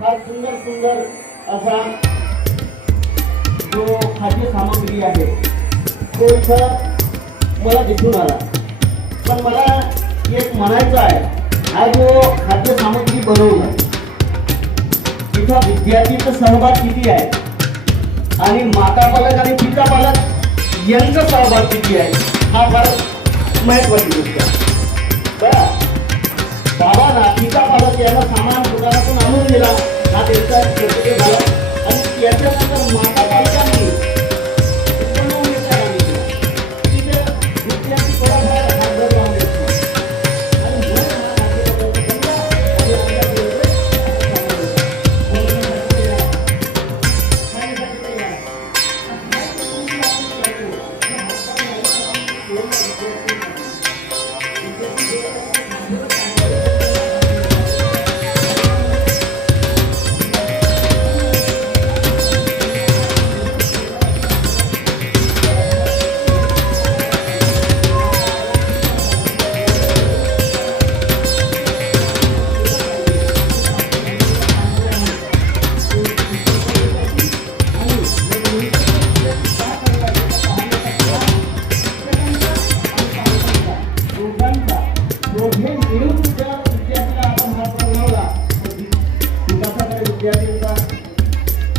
फार सुंदर सुंदर असा जो खाद्य सामग्री आहे तो इथं मला दिसून आला. पण मला एक म्हणायचं आहे, हा जो खाद्य सामग्री बनवणं इथं विद्यार्थीचा सहभाग किती आहे आणि माता पालक आणि पिता पालक यांचा सहभाग किती आहे हा फार महत्वाची गोष्ट आहे. बरं, बाबा नातीचा पालक याला सामान दुकानातून आणून दिला हा त्यांचा कर्तव्य झाला आणि त्याच्यानंतर माता पालकांनी बनवून घेतला तिथे विद्यार्थी थोडाफार हातभार लावून देतो आणि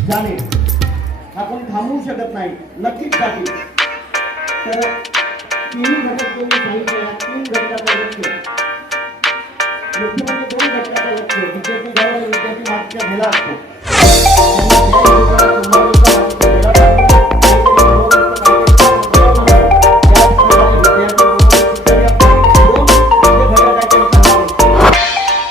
जाणे आपण थांबवू शकत नाही, नक्कीच जाते. तर तिन्ही घटक तुम्ही सांगितले, 3 घटकाचा लक्ष मुख्य म्हणजे 2 घटकाचा लक्ष विद्यार्थी गावाला विद्यार्थी मागच्या भेला असतो.